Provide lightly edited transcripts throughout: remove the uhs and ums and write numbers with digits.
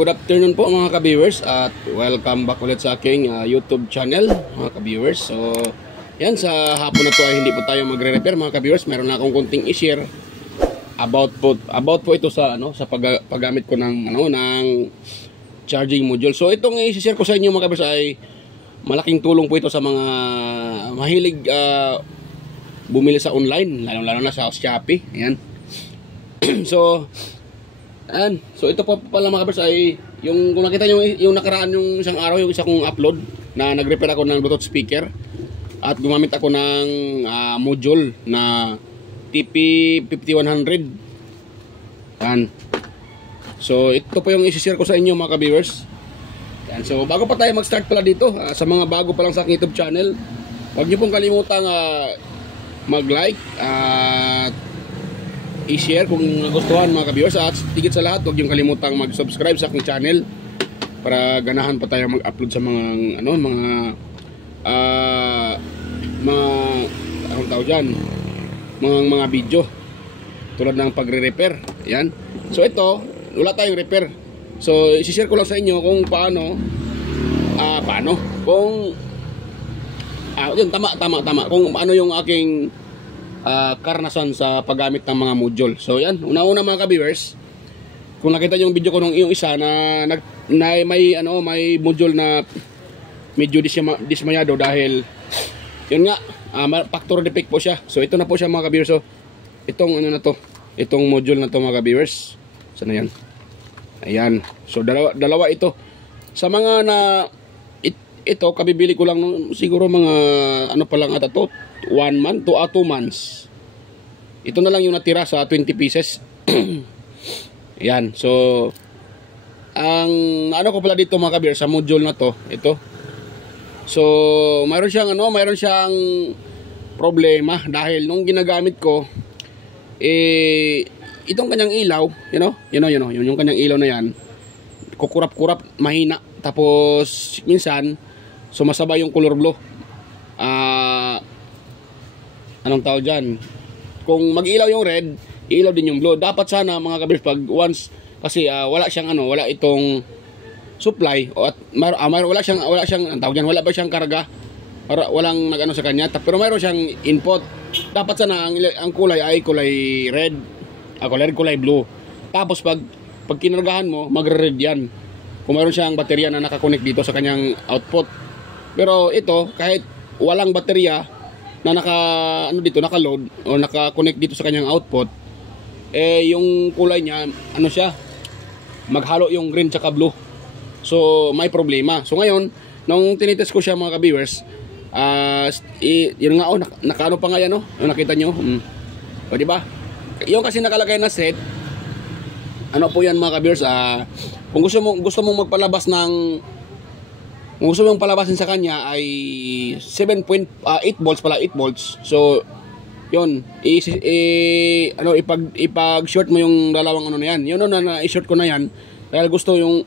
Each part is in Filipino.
Good afternoon po mga ka-viewers at welcome back ulit sa aking YouTube channel mga ka-viewers. So, yan sa hapon na to ay hindi po tayo magre-repair mga ka-viewers. Meron na akong konting i-share about po ito sa paggamit ko ng charging module. So, itong i-share ko sa inyo mga ka-viewers ay malaking tulong po ito sa mga mahilig bumili sa online, lalo na sa Shopee. Ayan. So ito po pala mga kabers ay yung kung nakita nyo yung nakaraan yung isang araw, yung isa kong upload na nag-repair ako ng Bluetooth speaker at gumamit ako ng module na TP5100. Yan. So ito po yung i-share ko sa inyo mga ka-viewers. Yan. So bago pa tayo mag-start pala dito, sa mga bago pa lang sa aking YouTube channel, huwag niyo pong kalimutang mag-like at i-share kung nagustuhan mga ka-viewers, at higit sa lahat huwag yung kalimutang mag-subscribe sa aking channel para ganahan pa tayo mag-upload sa mga anong tawag dyan, mga video tulad ng pagre-repair. Yan. So ito, wala tayong repair. So i-share ko lang sa inyo kung paano kung yun, tama kung ano yung aking karanasan sa paggamit ng mga module. So yan, una-una mga ka-viewers, kung nakita niyo yung video ko nung yung isa na may module na medyo dismayado dahil yun nga, factory defect po siya. So ito na po siya mga ka-viewers. So itong module na to mga ka-viewers, sana yan, ayan. So dalawa ito. Sa mga ito kabibili ko lang siguro mga pa lang ata to, 1 month to 2 months. Ito na lang yung natira sa 20 pieces. Yan. So ang ko pala dito mga kabir sa module na to, ito. So mayroon siyang problema dahil nung ginagamit ko itong kanyang ilaw, yung kanyang ilaw na yan, kukurap-kurap, mahina. Tapos minsan sumasabay yung color blue. Anong tawag dyan? Kung mag-ilaw yung red, ilaw din yung blue. Dapat sana mga kabers, pag once, kasi wala itong supply, o at wala siyang ang tawag dyan, wala ba siyang karga, walang nag-ano sa kanya, pero mayroon siyang input. Dapat sana ang kulay ay kulay red, kulay blue. Tapos pag kinargahan mo, magre-red yan kung mayroon siyang baterya na nakakonect dito sa kanyang output. Pero ito, kahit walang baterya na naka-load o naka-connect dito sa kanyang output, yung kulay niya, maghalo yung green tsaka blue. So may problema. So ngayon, nung tinitest ko siya mga ka-viewers, yun nga, nakaano pa nga yan, nakita nyo, o diba, yung kasi nakalagay na set, po yan mga ka-viewers, kung gusto mong magpalabas kung gusto mong palabasin sa kanya ay 7.8 volts pala, 8 volts. So yun, ipag-short mo yung dalawang na yan. Yun na i-short ko na yan. Dahil gusto yung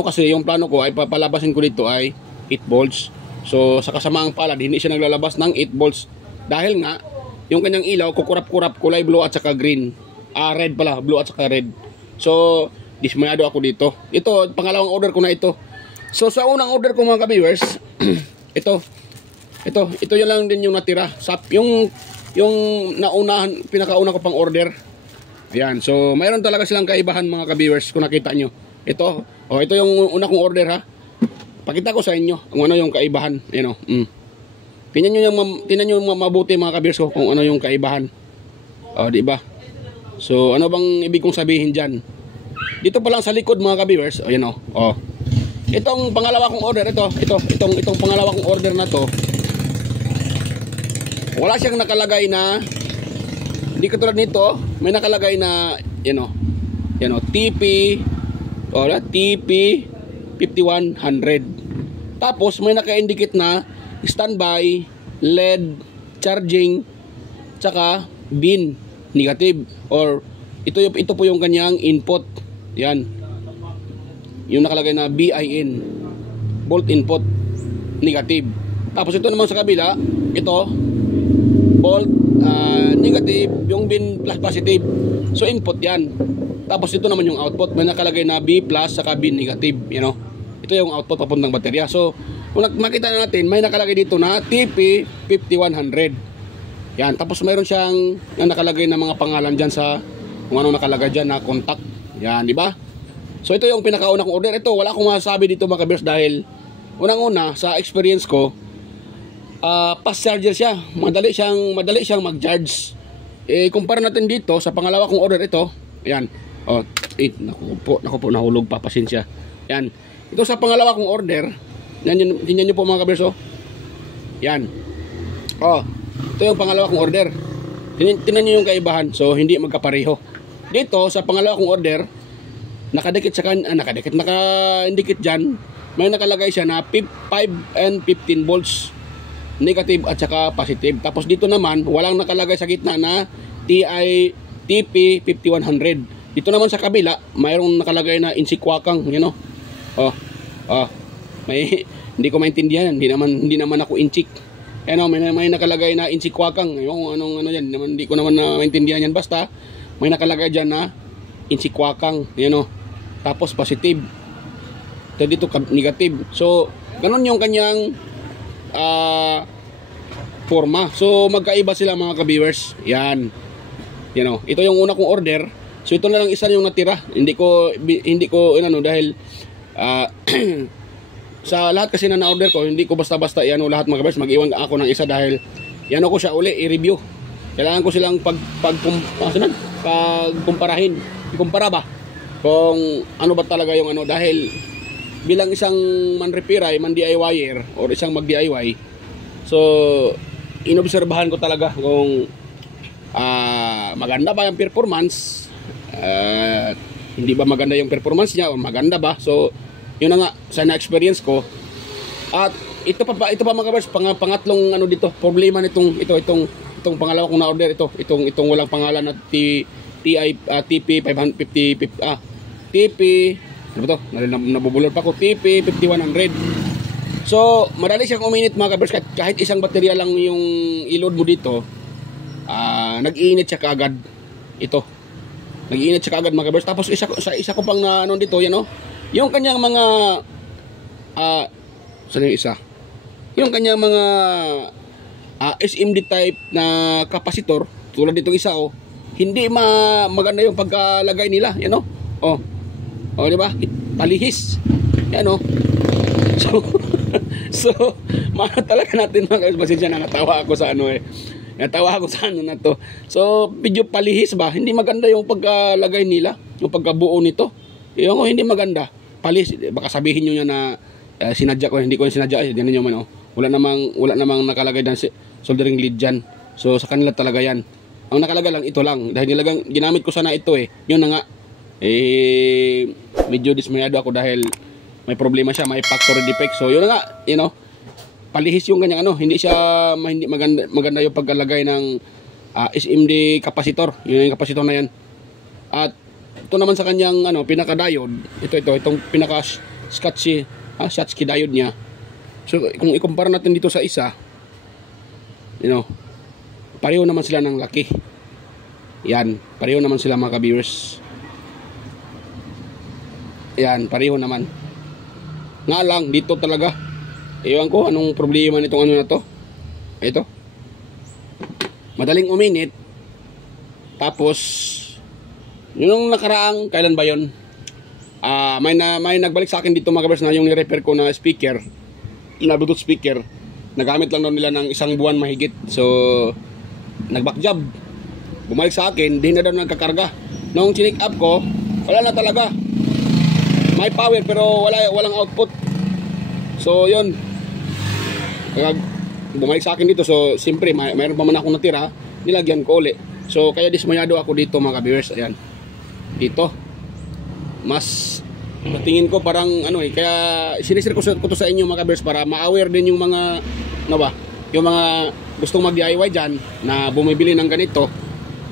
kasi yung plano ko ay papalabasin ko dito ay 8 volts. So sa kasamaang palad, hindi siya naglalabas ng 8 volts. Dahil nga, yung kanyang ilaw, kukurap-kurap, kulay blue at saka green. Red pala, blue at saka red. So dismayado ako dito. Ito, pangalawang order ko na ito. So sa unang order ko mga ka-viewers, ito yun lang din yung natira. Yung pinakauna ko pang order. Ayan, so mayroon talaga silang kaibahan mga ka-viewers kung nakita nyo. Ito yung una kong order ha. Pakita ko sa inyo kung ano yung kaibahan. Tingnan nyo mabuti mga ka-viewers kung ano yung kaibahan. Diba? So ano bang ibig kong sabihin dyan? Dito pa lang sa likod mga ka-viewers, ayan itong pangalawa kong order, itong pangalawa kong order na to, wala siyang nakalagay na, hindi katulad nito, may nakalagay na, TP5100. Tapos may naka-indicate na standby, LED, charging, tsaka bin, negative, or ito po yung kanyang input. Yan. Yung nakalagay na BIN, volt input, negative. Tapos ito naman sa kabila, ito volt negative, yung bin plus positive. So input yan. Tapos ito naman yung output, may nakalagay na B plus saka B negative, you know. Ito yung output papuntang baterya. So kung makita natin, may nakalagay dito na TP5100. Yan, tapos mayroon siyang nakalagay na mga pangalan dyan sa kung ano nakalagay dyan na contact. Yan, di ba? So ito yung pinakauna kong order. Ito, wala akong masasabi dito mga kabers dahil unang-una sa experience ko, fast charger siya. Madali siyang mag-charge. Kumpara natin dito sa pangalawa kong order ito. Yan. Oh, naku po, nahulog pa, pasensya. Yan. Ito sa pangalawa kong order. Tingnan niyo po mga kabers, oh. Yan. Oh, ito yung pangalawa kong order. Tingnan niyo yung kaibahan. So hindi magkapareho. Dito sa pangalawa kong order, nakadikit diyan, may nakalagay siya na 5 and 15 volts negative at saka positive. Tapos dito naman walang nakalagay sa gitna na TP5100. Dito naman sa kabila mayroong nakalagay na insikwakang, you know. May hindi ko maintindihan, hindi naman ako inchik. Ano, may nakalagay na insikwakang, yung ano yan, hindi ko naman na maintindihan yan. Basta may nakalagay diyan na insikwakang, you know. Tapos positive. Dito negative. So, ganun yung kanyang forma. So, magkaiba sila mga ka-viewers. Yan. You know, ito yung una kong order. So, ito na lang isa yung natira. Hindi ko dahil sa lahat kasi na na-order ko, hindi ko basta-basta yan lahat mga ka-viewers. Mag-iwan ako ng isa dahil yan ako siya uli i-review. Kailangan ko silang pagkumparahin. Ikumpara ba? Kung ano ba talaga yung ano, dahil bilang isang man-repair ay man-DIYer or isang mag-DIY, so inobserbahan ko talaga kung maganda ba yung performance, hindi ba maganda yung performance niya o maganda ba. So yun na nga sa na-experience ko. At ito pa mga kabers, pangatlong ano dito, problema nitong itong pangalawa kong na-order, itong walang pangalan na TP ano ba to? Nabubulol pa ako, TP5100. So madali siyang uminit mga kabers, kahit isang baterya lang yung i-load mo dito, nag-iinit siya kaagad. Ito nag-iinit siya kaagad mga kabers. Tapos isa ko pang na ano dito, yan, yung kanyang mga saan yung isa? Yung kanyang mga SMD type na kapasitor, tulad dito isa, hindi maganda yung pagkalagay nila, yan, di ba? Palihis. Yan, So talaga natin mga pasensya na natawa ako sa ano na to. So medyo palihis ba? Hindi maganda yung pagkalagay nila, yung pagkabuo nito. Yung hindi maganda. Palihis. Baka sabihin niyo na sinadya ko, hindi ko sinadya. Yan niyo man, wala namang nakalagay na soldering lead dyan. So sa kanila talaga yan. Ang nakalagay lang ito lang. Dahil ginamit ko sana ito Yun na nga. Medyo dismayado ako dahil may problema siya, may factory defect. So yun na nga, palihis yung kanyang hindi maganda yung pagkalagay ng SMD capacitor. Yun yung capacitor na yan. At ito naman sa kanyang pinaka-diode, itong pinaka-Schottky diode niya. So kung ikumpara natin dito sa isa, pareho naman sila ng laki. Yan, pareho naman sila mga ka-viewers. Yan, pareho naman. Nga lang, dito talaga, ewan ko anong problema nitong na to. Ito, madaling uminit. Tapos yung nakaraang, kailan ba yun? May nagbalik sa akin dito mga kabers na yung ni-repair ko na speaker, na Bluetooth speaker, nagamit lang daw nila ng 1 buwan mahigit. So nag-back job, bumalik sa akin, di na daw nagkakarga. Nung chinik up ko, wala na talaga. May power pero walang output. So yun, bumalik sa akin dito. So siyempre mayroon pa man akong natira, nilagyan ko uli. So kaya dismayado ako dito mga ka-viewers. Ayan, dito mas tingin ko parang kaya sinishare ko to sa inyo mga ka-viewers para ma-aware din yung mga yung mga gustong mag-DIY dyan na bumibili ng ganito,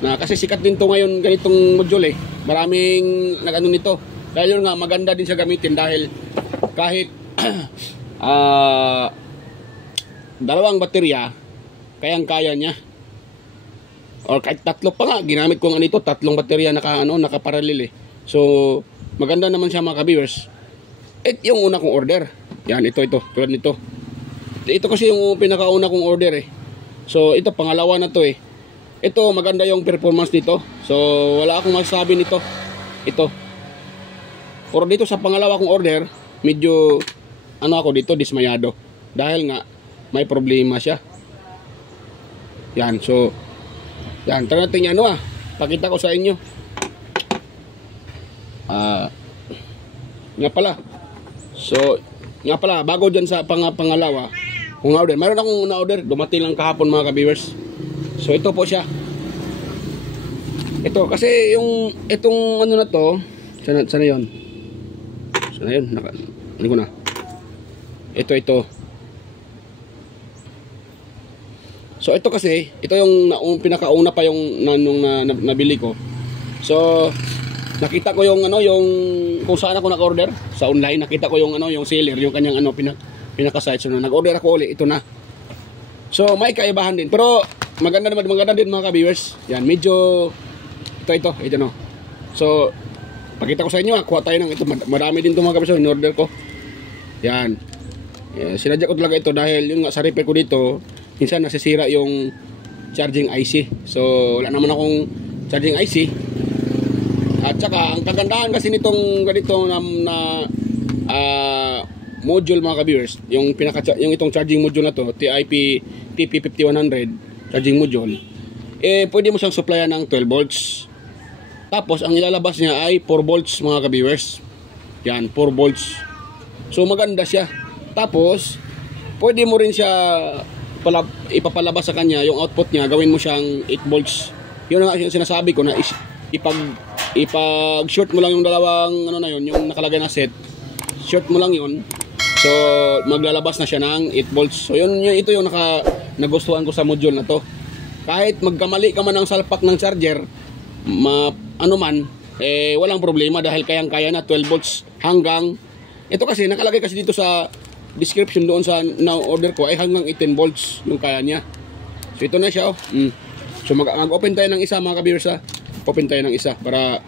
na kasi sikat din to ngayon ganitong module. Maraming nag-ano nito. Dahil yun nga, maganda din siya gamitin dahil kahit dalawang baterya, kayang-kaya niya. Or kahit tatlo pa nga, ginamit ko nga nito, 3 baterya nakaparallel So, maganda naman siya mga ka-viewers. Yung una kong order. Yan, ito. Tulad nito. Ito kasi yung pinakauna kong order eh. So, ito, pangalawa na to eh. Ito, maganda yung performance nito. So, wala akong masasabi nito. Ito. Pero dito sa pangalawa kong order, medyo, ako dito, dismayado. Dahil nga, may problema siya. Yan, so, yan, tara natin yan, pakita ko sa inyo. Nga pala. So, nga pala, bago dyan sa pangalawa, kung na-order, mayroon akong na-order, dumating lang kahapon mga ka-viewers. So, ito po siya. Ito, kasi itong na to, sana yun? Sana yun? Ano ko na? Ito. So, ito kasi, ito yung pinakauna pa yung nabili ko. So, nakita ko yung kung saan ako nag-order sa online, nakita ko yung seller, yung kanyang pinaka-site. So, nag-order ako ulit, ito na. So, may kaibahan din. Pero, maganda din mga ka-viewers. Yan, medyo ito no. So, pakita ko sa inyo, kuha tayo ng ito. Marami din ito mga ka-viewers, in-order ko. Yan. Sinadya ko talaga ito dahil yung sa repair ko dito, minsan nasisira yung charging IC. So, wala naman akong charging IC. At saka, ang kagandahan kasi nitong ganito na module mga ka-viewers, yung itong charging module na to, TP5100 charging module, pwede mo siyang supplyan ng 12 volts. Tapos, ang ilalabas niya ay 4 volts mga ka-viewers. Yan, 4 volts. So, maganda siya. Tapos, pwede mo rin siya ipapalabas sa kanya, yung output niya, gawin mo siyang 8 volts. Yun ang sinasabi ko na ipag-short mo lang yung dalawang yung nakalagay na set. Short mo lang yun. So, maglalabas na siya ng 8 volts. So, ito yung nagustuhan ko sa module na to. Kahit magkamali ka man ng salpak ng charger, walang problema dahil kayang-kaya na 12 volts hanggang, ito kasi nakalagay kasi dito sa description doon sa na-order ko ay hanggang 18 volts yung kaya niya. So ito na siya So mag-open tayo ng isa mga ka-viewers Open tayo ng isa para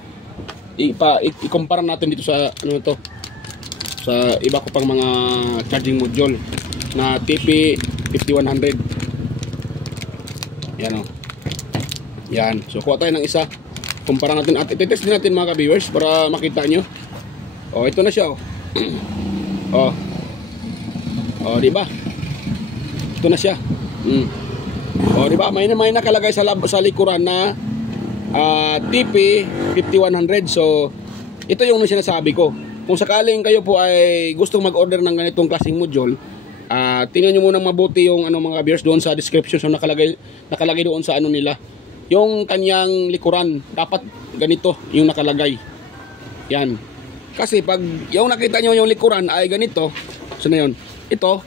i-compare natin dito sa sa iba ko pang mga charging module na TP5100. Yan Yan. So kuha tayo ng isa. Kumpara natin at i-test din natin mga ka-viewers para makita nyo. Ito na siya di ba? Ito na siya. Di ba? May nakalagay sa likuran na TP5100. So, ito yung sinasabi ko. Kung sakaling kayo po ay gustong mag-order ng ganitong klaseng module, tingnan nyo muna mabuti yung mga viewers doon sa description. So, nakalagay doon sa nila. Yung kanyang likuran, dapat ganito yung nakalagay. Yan. Kasi pag yung nakita nyo yung likuran ay ganito, so na yun. Ito,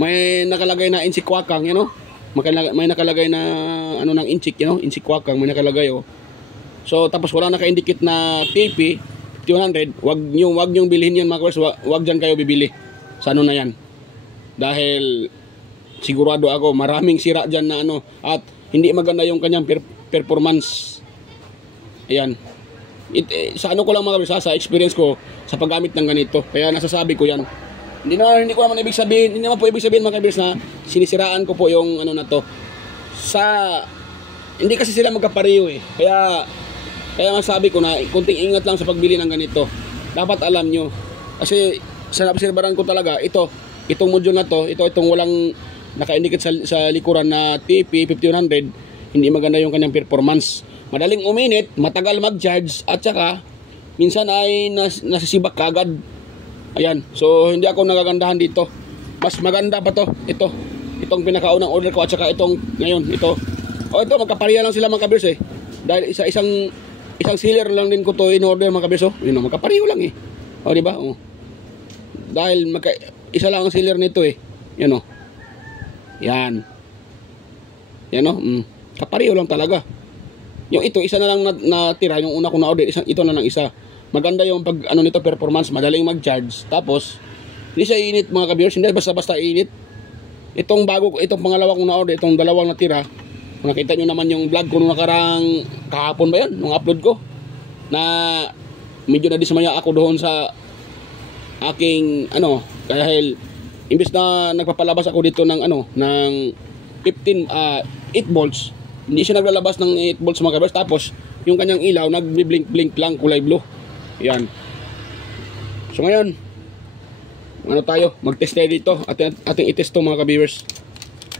may nakalagay na inchik wakang, may nakalagay na ng inchik, inchik wakang, may nakalagay So, tapos wala naka-indicate na TP 200, wag nyong bilhin yan mga kawers, wag dyan kayo bibili. Sa na yan. Dahil sigurado ako maraming sira dyan na at hindi maganda yung kanyang performance. Ayan. Sa ko lang mga kawers, sa experience ko sa paggamit ng ganito. Kaya nasasabi ko yan. Hindi ko naman ibig sabihin, hindi naman po ibig sabihin mga kawers na sinisiraan ko po yung na to. Hindi kasi sila magkapareho Kaya masabi ko na kunting ingat lang sa pagbili ng ganito. Dapat alam nyo. Kasi sa obserbaran ko talaga, itong module na to, itong walang naka-indicate sa likuran na TP5100, hindi maganda yung kanyang performance. Madaling uminit, matagal mag-charge, at saka minsan ay nasisibak kagad. Ayan. So, hindi ako nagagandahan dito. Mas maganda pa to. Itong pinakaunang order ko, at saka itong ngayon, ito. Ito, magkapareha lang sila mga kabers Dahil isang seller lang din ko to in-order mga kabers magkapareho lang di ba? Dahil isa lang ang seller nito Yan Yan. Kapareho lang talaga. Yung isa na lang natira, yung una ko na order, ito na lang isa. Maganda yung pag nito performance, madaling mag-charge. Tapos hindi siya init mga ka-viewers, hindi basta-basta init. Itong pangalawa kong na-order, itong dalawang natira, kung nakita nyo naman yung vlog ko nung nakarang kahapon ba yun, nung upload ko, na medyo nadismaya ako doon sa aking ano, dahil imbes na nagpapalabas ako dito ng ano, ng 8 volts, hindi siya naglalabas ng 8 volts mga kabers. Tapos yung kanyang ilaw nagbi-blink-blink lang, kulay blue. Yan. So ngayon, ano tayo, mag-test tayo dito. Ating i-test to mga kabers,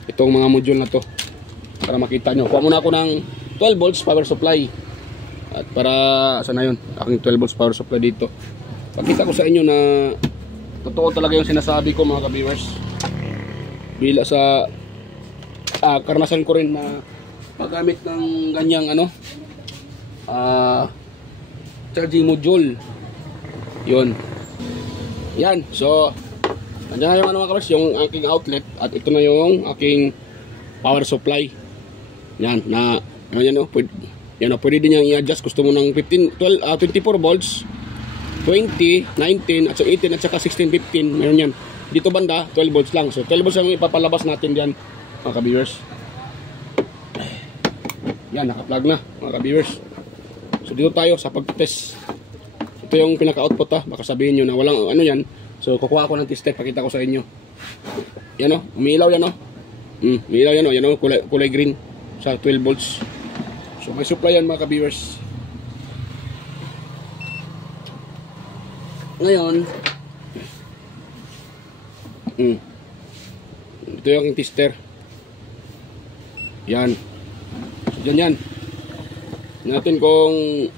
itong mga module na to, para makita nyo. Kuha muna ako ng 12 volts power supply. At para, sana yun, aking 12 volts power supply dito. Pakita ko sa inyo na totoo talaga yung sinasabi ko mga ka-viewers. Bila sa karanasan ko rin na paggamit ng ganyang ano, charging module. Yun. Yan. So, nandiyan na yung ano mga ka-viewers, yung aking outlet. At ito na yung aking power supply. Yan. Na, yan o. Yan o. Pwede din niyang i-adjust. Gusto mo ng 24 volts, 20, 19, at so 18, at saka 16, 15. Meron yan. Dito banda, 12 volts lang. So 12 volts ang ipapalabas natin dyan, mga ka-viewers. Yan, naka-plug na, mga ka-viewers. So dito tayo sa pag-test. Ito yung pinaka-output ha. Baka sabihin nyo na walang ano yan. So kukuha ako ng tester, pakita ko sa inyo. Yan o, umiilaw yan o. Umiilaw yan o, yan o, kulay green sa 12 volts. So may supply yan mga ka-viewers. Ngayon, ito yung tester. Yan. So, dyan yan. Natin kung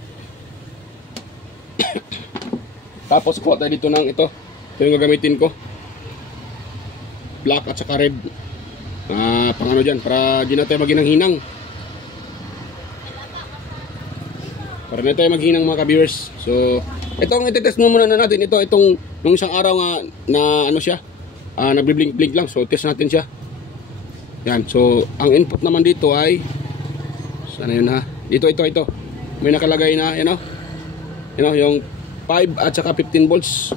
tapos kuha tayo dito ng ito. Ito yung gagamitin ko. Black at saka red. Pang ano dyan, para di na tayo maghinang-hinang. Para na tayo maghinang mga ka-viewers. So, itong ititest muna na natin. Itong nung isang araw nga na ano siya, nagbi-blink-blink lang. So, test natin siya. Yan. So, ang input naman dito ay, sana yun ha? Ito. May nakalagay na, yung 5 at saka 15 volts,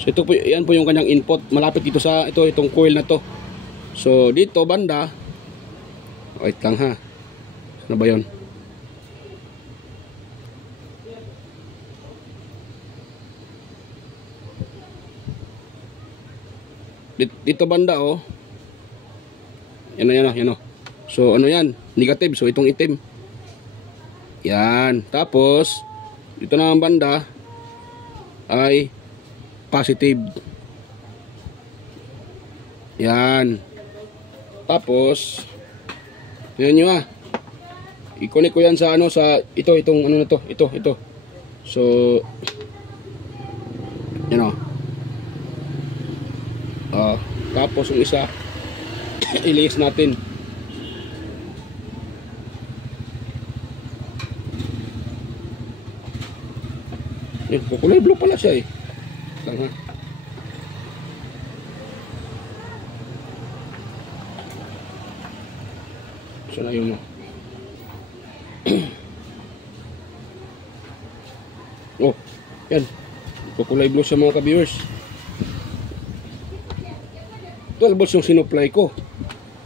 So, ito po, yan po yung kanyang input. Malapit dito sa, itong coil na to. So, dito, banda, wait lang ha. Ano ba yun? Dito banda oh. Yan o. So ano yan? Negative. So itong itim. Yan. Tapos dito naman banda ay positive. Yan. Tapos tingnan nyo ah. I-connect ko yan sa ano, sa itong ano na to. Ito. So yan o. Tapos yung isa ilihis natin. Kulay blue pala siya eh. Lang ha. So na yun mo. Oh, yan. Kulay blue siya mga ka-viewers. 12 volts yung sinupply ko.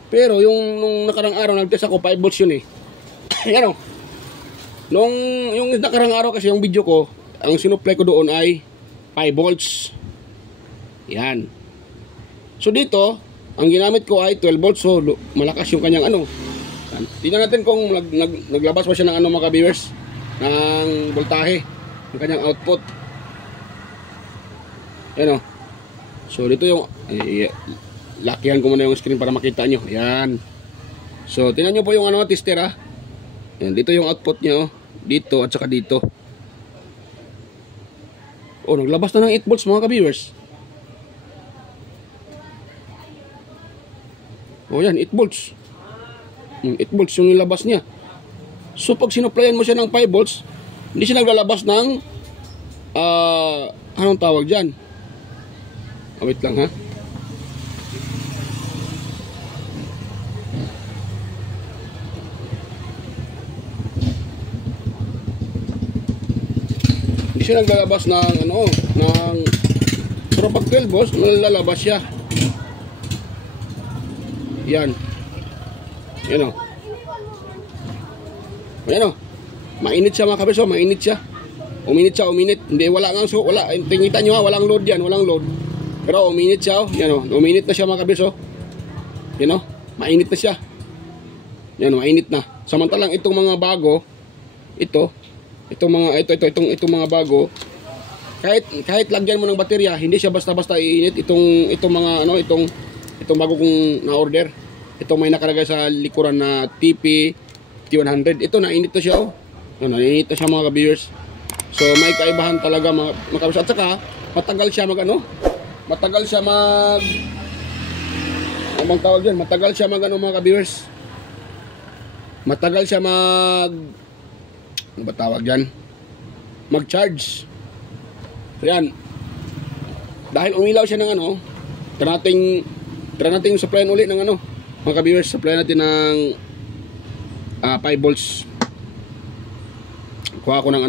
Pero yung nung nakarang araw nagtest ako 5 volts yun eh. Yan o. Yung nakarang araw kasi yung video ko, ang sinupply ko doon ay 5 volts. Yan. So dito, ang ginamit ko ay 12 volts. So malakas yung kanyang ano. Tingnan natin kung naglabas pa siya ng ano mga viewers, ng voltahe, yung kanyang output. Yan o. So dito yung lakihan ko muna yung screen para makita nyo. Yan. So, tingnan nyo po yung ano, tester ha. Yan, dito yung output nyo. Dito at saka dito. Oh, naglabas na ng 8 volts mga ka-viewers. Oh, yan, 8 volts. 8 volts yung nilabas niya. So, pag sinuplayan mo siya ng 5 volts, hindi siya naglalabas ng anong tawag dyan? Wait lang ha. Siya naglalabas ng ano, ng pero pag 12 volts, nalalabas siya. Yan. Yan o. Yan o. Mainit siya mga kabis, mainit siya. Uminit siya, uminit. Hindi, wala nga, so, wala. Tingita nyo ha, walang load yan, walang load. Pero uminit siya, oh. Yan, oh. Uminit na siya mga kabiyers, oh. Yan, oh. Mainit na siya. Yan, oh, mainit na. Samantalang itong mga bago, itong mga bago, kahit lagyan mo ng baterya, hindi siya basta-basta iinit. Itong mga, itong bago kong na-order. Itong may nakalagay sa likuran na TP T100. Ito, nainit na siya, oh. Yan, nainit na siya mga kabiyers. So may kaibahan talaga mga kabiyers. At saka matagal siya matagal siya mga kabiyers. Matagal siya ano ba tawag dyan? Mag-charge. So yan. Dahil umilaw siya ng try nating supplyan ulit ng mga kabiyers, supplyan natin ng 5 volts. Kuha ko ng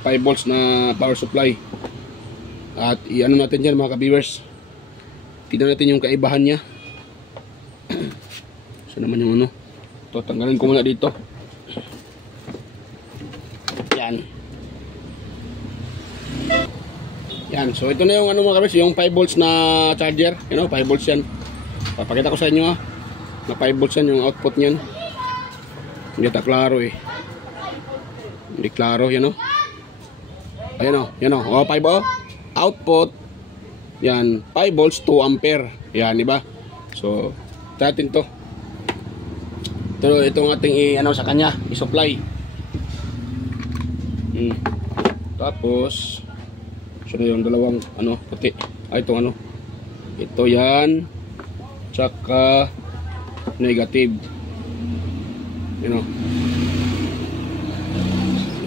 5 volts na power supply. At i-ano natin dyan mga ka-viewers. Tignan natin yung kaibahan niya. So naman yung ito, tanggalin ko muna dito. Yan. Yan. So ito na yung mga ka-viewers, yung 5 volts na charger. 5 volts yan. Papakita ko sa inyo na 5 volts yan yung output niyan. Hindi ta klaro eh. Hindi klaro, yan o. Ayan o, yan o. O, 5 o. Output. Yan, 5 volts, 2 ampere. Yan, diba? So, tatin to. Itong ating sa kanya, i-supply. Tapos, so yung dalawang, puti. Itong ito yan. Tsaka, negative. Yan o.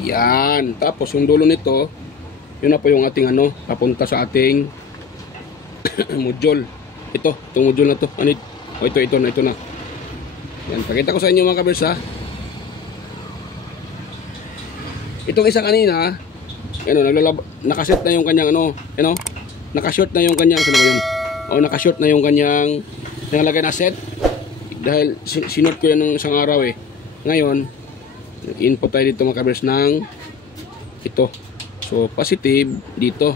Yan. Tapos yung dulo nito, yun na po yung ating papunta sa ating module. Itong module na to. Ito na. Yan, pakita ko sa inyo mga kabers ha. Itong isa kanina, nakaset na yung kanyang nakashort na yung kanyang nakashort na yung kanyang nakalagay na set. Dahil sinot ko yan ng isang araw eh. Ngayon, input tayo dito mga kabers ng ito. So positive dito.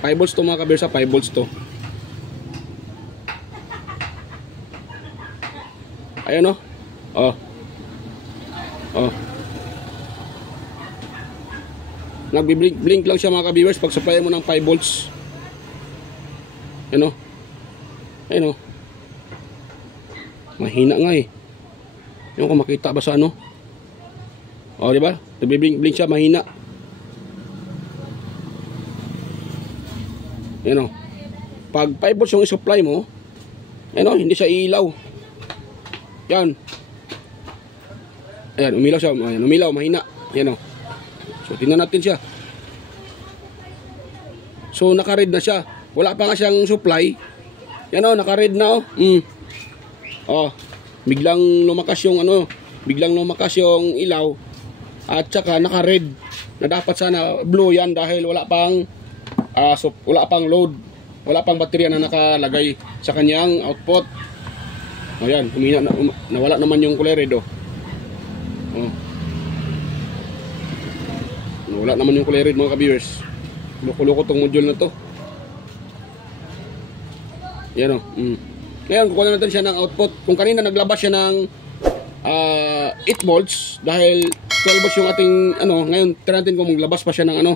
5 volts to mga kabers, 5 volts to. Ayan o. Nagbi-blink lang siya mga kabers pag supply mo ng 5 volts. Ayan o. Mahina nga eh. Yung kung makita ba sa diba? Nagbi-blink siya, mahina. Yan o. Pag 5 volts yung i-supply mo, hindi siya ilaw. Yan. Ayan, umilaw siya. Ayan, umilaw, mahina. Yan o. So, tingnan natin siya. So, naka-red na siya. Wala pa nga siyang supply. Yan o, naka-red na o. Biglang lumakas yung ilaw at saka naka-red na dapat sana blue yan dahil wala pang load, wala pang baterya na nakalagay sa kanyang output. Ayan, humina na, nawala naman yung kulay red nawala naman yung kulay red mga ka-viewers. Loko-loko tong module na to. Yan Ngayon, kukuha natin siya ng output. Kung kanina naglabas siya ng 8 volts dahil 12 volts yung ating ngayon try natin kung maglabas pa siya ng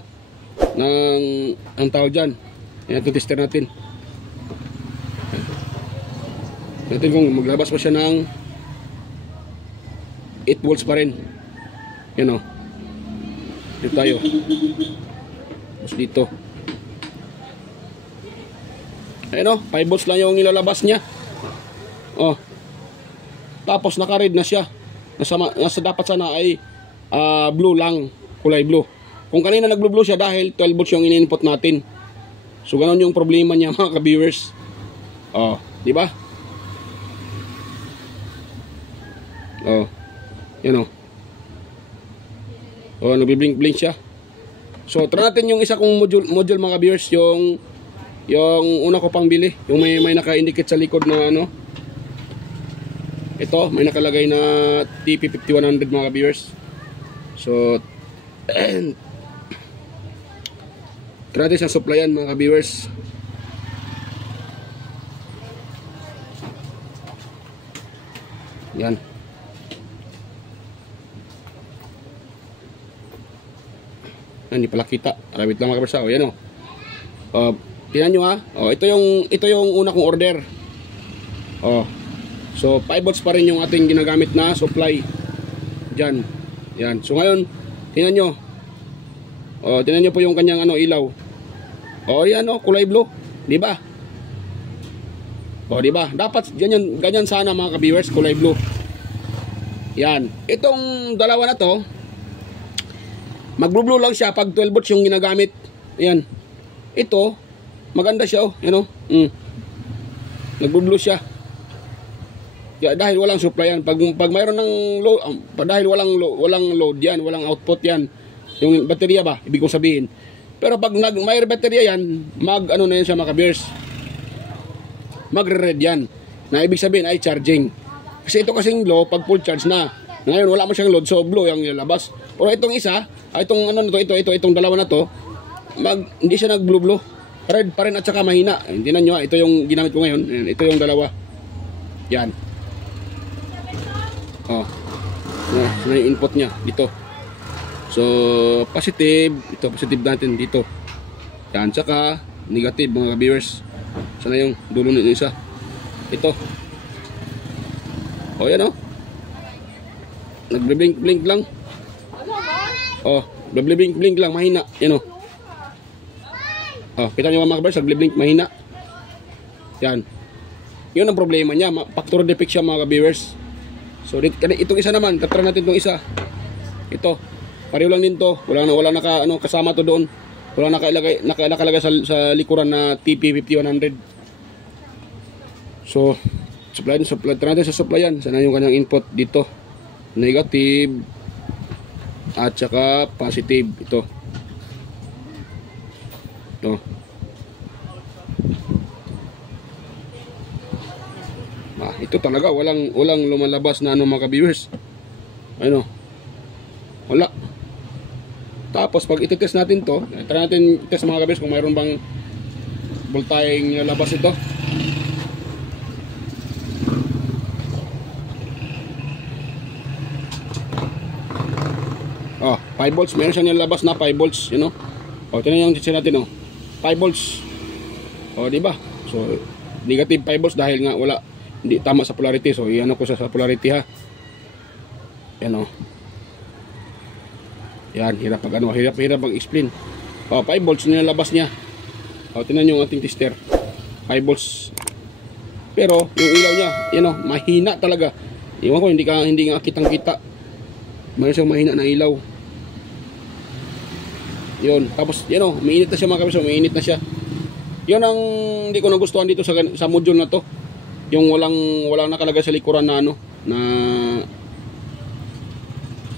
ang tawag dyan. Yan, ito tester natin. Natin kung maglabas pa siya ng 8 volts pa rin. Yan dito tayo. Tapos dito. Ayan 5 volts lang yung nilalabas niya. Tapos naka-red na siya. Nasa dapat sana ay blue lang, kulay blue. Kung kanina nag-blue siya dahil 12 volts yung in-input natin. So ganoon yung problema niya mga ka-viewers. Di ba? Yan nagbi-blink siya. So try natin yung isa kong module mga ka-viewers, yung una ko pang bili, yung may naka-indicate sa likod na ito, may nakalagay na TP5100 mga ka-viewers. So, try natin siyang supplyan mga ka-viewers. Yan. Hindi pala kita. Arabit lang mga ka-viewers. O, yan o. Tingnan nyo ha. O, ito yung una kong order. O. So, 5 volts pa rin yung ating ginagamit na supply. Diyan. Yan. So, ngayon, tingnan nyo. O, tingnan nyo po yung kanyang ilaw. O, yan o. Kulay blue. Diba? O, diba? Dapat ganyan sana mga ka-viewers. Kulay blue. Yan. Itong dalawa na to, mag-blue lang siya pag 12 volts yung ginagamit. Yan. Ito, maganda siya oh. Yan oh. Nag-blue siya. Yeah, dahil walang supply yan. Pag mayroon ng load, dahil walang load yan, walang output yan. Yung baterya ba, ibig kong sabihin. Pero pag mayroon baterya yan, na yan siya mga ka-viewers. Magre-red yan. Na ibig sabihin ay charging. Kasi ito kasing low, pag full charge na. Ngayon wala mo siyang load, so blue yung lalabas. Pero itong isa, itong dalawa na to, hindi siya nag-blue. Red pa rin at saka mahina. Tingnan nyo, ito yung ginamit ko ngayon. Ito yung dalawa. Yan. Oh. So yung input niya dito. So positive, ito positive natin dito. Yan, saka negative mga viewers. Sana yung dulo ng isa. Ito. Oh, yan oh. Nagbe-blink lang. Oh, nagbe-blink lang, mahina. Yan oh. Oh, kita nyo mga viewers, nagbe-blink mahina. Yan. Yun ang problema niya, factory defect siya mga viewers. So itong isa naman, tatra natin itong isa. Ito, pareho lang din to. Wala kasama to doon. Wala nakalagay sa likuran na TP5100. So, supply natin sa supplyan. Sana yung kanyang input dito. Negative at saka positive ito. Ito. Ito talaga walang lumalabas na mga ka-viewers. Ano? Wala. Tapos pag i-test natin to, try natin i-test mga ka-viewers kung mayroon bang voltaheng labas ito. Oh, 5 volts, meron siya nilabas na 5 volts, you know. Oh, tingnan yung test natin oh. 5 volts. Oh, di ba? So negative 5 volts dahil nga hindi tama sa polarity. So iyan ko sa polarity ha. Yan oh. Yan, hirap mag-explain. Oh, 5 volts nilalabas niya. Oh, tingnan niyo ang ating tester. 5 volts. Pero yung ilaw niya, yan oh, mahina talaga. Iwan ko hindi nga kitang-kita. Mayroon siyang mahina na ilaw. Yun, tapos yan oh, umiinit na siya mga kabis, umiinit na siya. Yun ang hindi ko nagustuhan dito sa module na to. Yung walang nakalagay sa likuran na na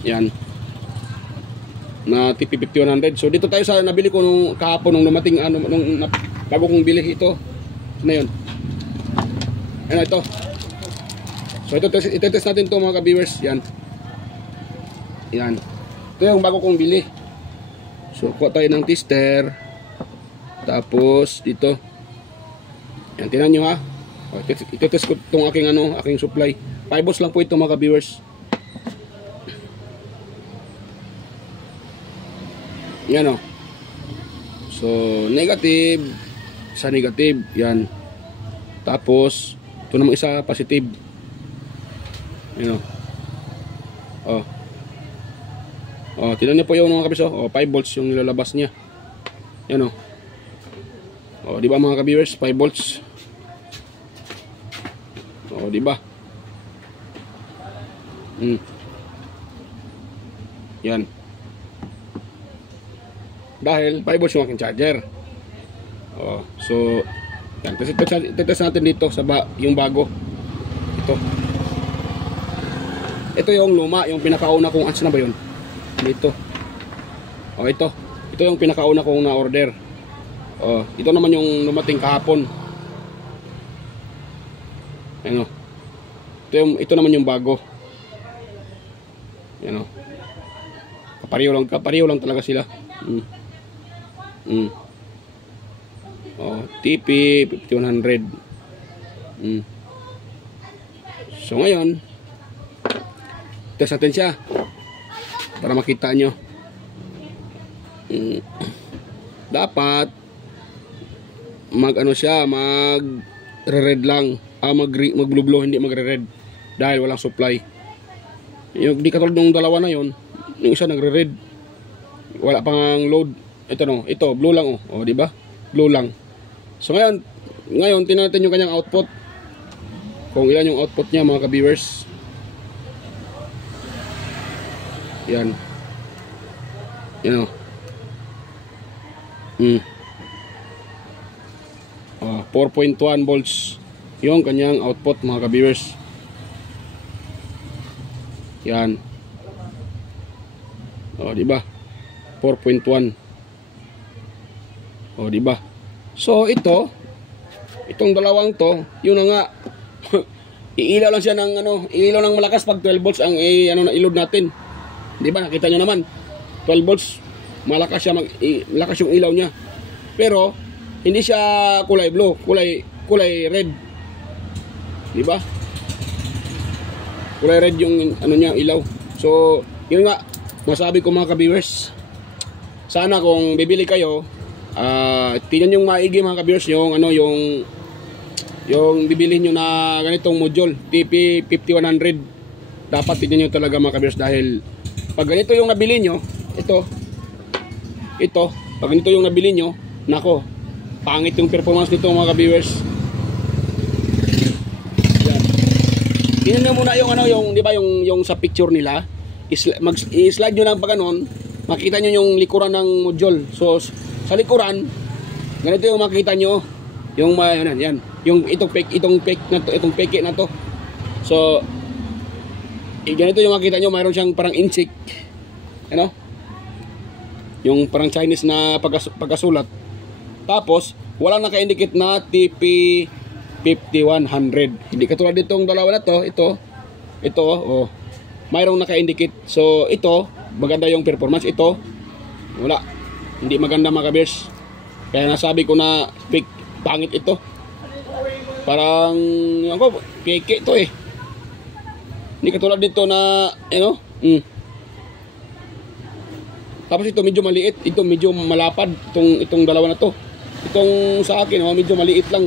yan na TP5100. So dito tayo sa nabili ko nung kahapon nung dumating bago kong bili ito. Na yun. Ano ito? So ito test natin to mga ka-viewers. Yan. Yan. Ito yung bago kong bili. So kuha tayo ng tester. Tapos dito. Yan, tingnan nyo ha. Ito-test ko itong aking supply. 5 volts lang po ito mga ka-viewers. Yan o. So negative. Isa negative. Yan. Tapos ito naman isa positive. Yan o. Oh. Oh, tingnan niyo po yung mga ka-viewers. Oh, 5 volts yung nilalabas niya. Yan o. Oh, di ba mga ka-viewers? 5 volts. Oh, di ba? Yan. Dahil 5 volts yung aking charger. Oh, so yan, test natin dito sa yung bago. Ito yung luma, yung pinakauna kong na ba yun? Dito. Oh, ito yung pinakauna kong na-order. Oh, ito naman yung lumating kahapon. Ano? Ito naman yung bago. Ano? Kapareho lang talaga sila. Oh, TP 5100. So ngayon, test natin siya para makita nyo. Dapat mag-ano siya, mag-red lang. Mag-blue, hindi mag-red dahil walang supply. Yung di katulad ng dalawa na yon, yung isa nagre-red. Wala pang load. Ito no, ito blue lang oh. Oh, di ba? Blue lang. So ngayon tingnan natin yung kanyang output. Kung ilan yung output niya mga ka-viewers. Yan. Yan oh. 4.1 volts yung kanyang output mga ka-viewers. Yan. Oh, di ba? 4.1. Oh, di ba? So itong dalawang to, yun na nga. Iilaw lang siya ng ilaw ng malakas pag 12 volts ang ilod natin. Di ba? Nakita nyo naman. 12 volts, malakas siya malakas yung ilaw niya. Pero hindi siya kulay blue, kulay red. Di ba? Kulay red yung niya, ilaw. So, yun nga masabi ko mga ka-viewers. Sana kung bibili kayo, tingnan yung maigi mga ka-viewers yung bibili nyo na ganitong module, TP 5100. Dapat tingnan nyo talaga mga ka-viewers dahil pag ganito yung nabili nyo, pag ganito yung nabili nyo, nako, pangit yung performance nito mga ka-viewers. Tingnan nyo muna yung di ba yung sa picture nila, i-slide nyo lang pag ganon, makita nyo yung likuran ng module. So sa likuran, ganito yung makita nyo, yung yan, yung itong peke na to. So ganito yung makita nyo, mayroon siyang parang inchik, yung parang Chinese na pagkasulat. Tapos wala naka-indicate na TP 5100. Hindi katulad ditong dalawa na to, ito oh, mayroong naka-indicate. So ito maganda yung performance, ito wala, hindi maganda mga ka-bears. Kaya nasabi ko na pangit ito, parang peke to eh. Hindi katulad dito na tapos ito medyo maliit, ito medyo malapad, itong dalawa na to. Itong sa akin medyo maliit lang,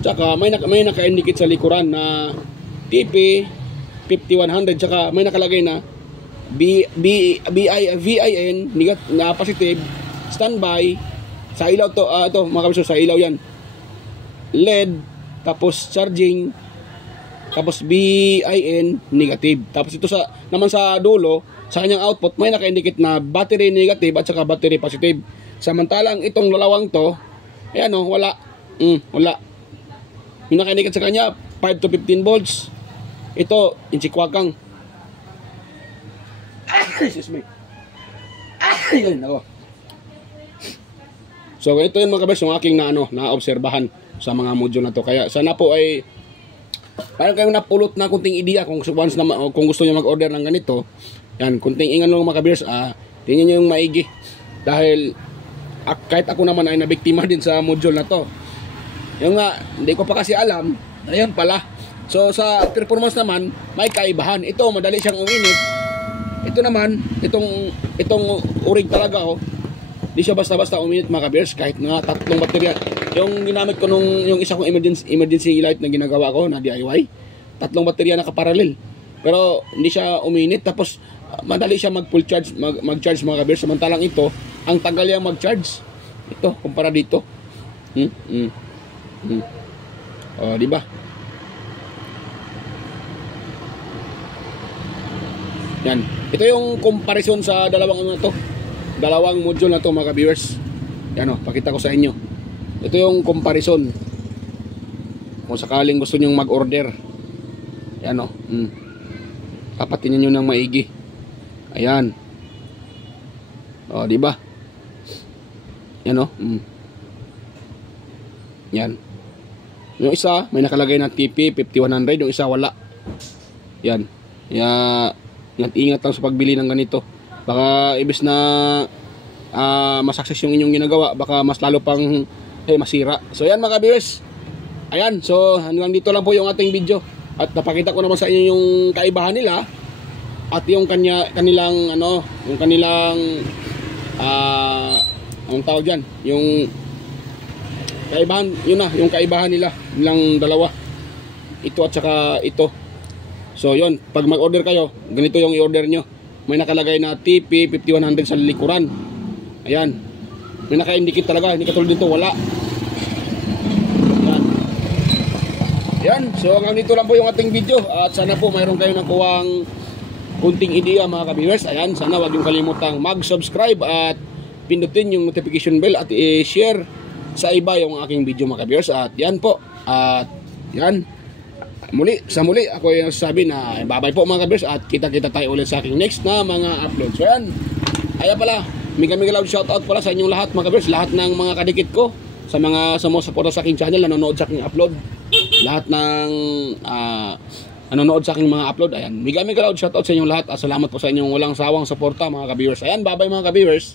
Tsaka may naka-indicate sa likuran na TP 5100, tsaka may nakalagay na VIN na positive, standby sa ilaw to, ito mga kabisyo, sa ilaw yan, LED, tapos charging, tapos BIN negative. Tapos ito naman sa dulo, sa kanyang output, may naka-indicate na battery negative at saka battery positive. Samantalang itong dalawang to, wala. Wala. Yung naka-indicate sa kanya, 5 to 15 volts. Ito, inchikwakang. Excuse me. Yan ako. So, ito yung mga kabers, yung aking na-obserbahan sa mga module na to. Kaya sana po ay parang kayong napulot na kunting idea kung gusto niyo mag-order ng ganito. Yan, kunting ingan lang mga kabers, tingnan niyo yung maigi. Dahil kahit ako naman ay nabiktima din sa module na to. Yung nga, hindi ko pa kasi alam, ayun pala. So sa performance naman, may kaibahan. Ito, madali siyang uminit. Ito naman, itong urig talaga hindi siya basta-basta uminit mga kabers, kahit nga 3 baterya. Yung ginamit ko yung isa kong emergency light na ginagawa ko na DIY, 3 baterya nakaparallel. Pero hindi siya uminit, tapos madali siya mag-full charge, mag-charge mga kabers. Samantalang ito, ang tagal yang mag-charge. Ito, kumpara dito. Oh, di ba? Yan. Ito yung comparison sa dalawang module na to mga viewers. Yan pakita ko sa inyo. Ito yung comparison. Kung sakaling gusto niyo mag-order. Yan Kapatin niyo ng maigi. Ayan. Di ba? Yan Yan. Yung isa may nakalagay na TP 5100, yung isa wala. Yan. Kaya ingat-ingat lang sa pagbili ng ganito. Baka ibis na masakses yung inyong ginagawa, baka mas lalo pang masira. So yan mga ka-viewers. Ayan, so hanggang dito lang po yung ating video. At napakita ko naman sa inyo yung kaibahan nila at yung kanilang anong tawag dyan, yung kaibahan, yun na, yung kaibahan nila, nilang dalawa, ito at saka ito. So yun, pag mag-order kayo, ganito yung i-order nyo. May nakalagay na TP 5100 sa likuran. Ayan, may naka-indicate talaga, hindi katulad dito, wala. Yan, so hanggang dito lang po yung ating video at sana po mayroon kayo nakuhang kunting idea mga ka-viewers. Ayan, sana wag yung kalimutang mag-subscribe at pindutin yung notification bell at i-share sa iba yung aking video mga ka-viewers. At yan po, at yan, sa muli ako yung sabi na bye-bye po mga ka-viewers at kita-kita tayo ulit sa aking next na mga upload. So yan, kaya pala, mega loud shoutout pala sa inyong lahat mga ka-viewers, lahat ng mga kadikit ko, sa mga sumusuporta sa aking channel, nanonood sa aking upload, lahat ng nanonood sa aking mga upload. Ayan, mega loud shoutout sa inyong lahat at salamat po sa inyong walang sawang suporta mga ka-viewers. Ayan, bye bye mga ka-viewers.